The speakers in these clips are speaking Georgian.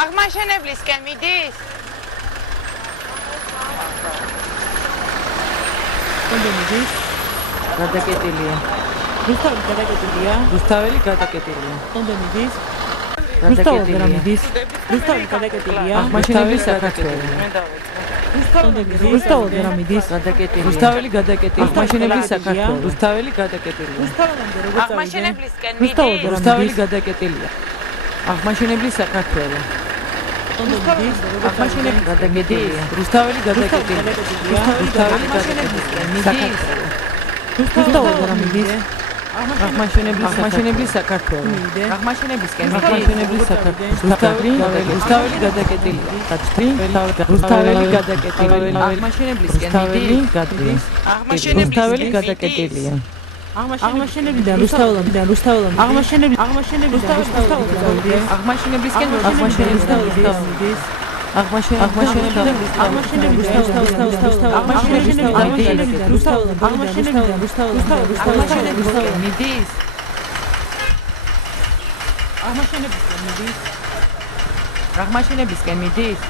აღმაშენებლისკენ მიდის? კონდე მიდის? გადაკეტილია. რუსთაველი გადაკეტილია. რუსთაველი გადაკეტილია. კონდე მიდის? რუსთაველი ვერ მიდის? რუსთაველი გადაკეტილია. აღმაშენებლის საქართველო. რუსთაველი ვერ მიდის? გადაკეტილია. რუსთაველი გადაკეტილია. აღმაშენებლის საქართველო. რუსთაველი გადაკეტილია. რუსთაველამდე როგორ წავიდნენ? აღმაშენებლისკენ მიდის? რუსთაველი გადაკეტილია. აღმაშენებლის საქართველო. აღმაშენებლის გადაკეტილია. რუსთაველი გადაკეტილია. რუსთაველი გადაკეტილია. რუსთაველი ვერ მიდის? აღმაშენებლის საქართველო. აღმაშენებლისკენ აღმაშენებლის საქართველო. რუსთაველი გადაკეტილია. რუსთაველი გადაკეტილია. აღმაშენებლისკენ მიდის? რუსთაველი გადაკეტილია. აღმაშენებლიდან რუსთაველამდე აღმაშენებლისკენ მიდის?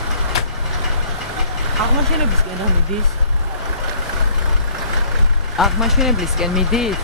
აღმაშენებლისკენ მიდის?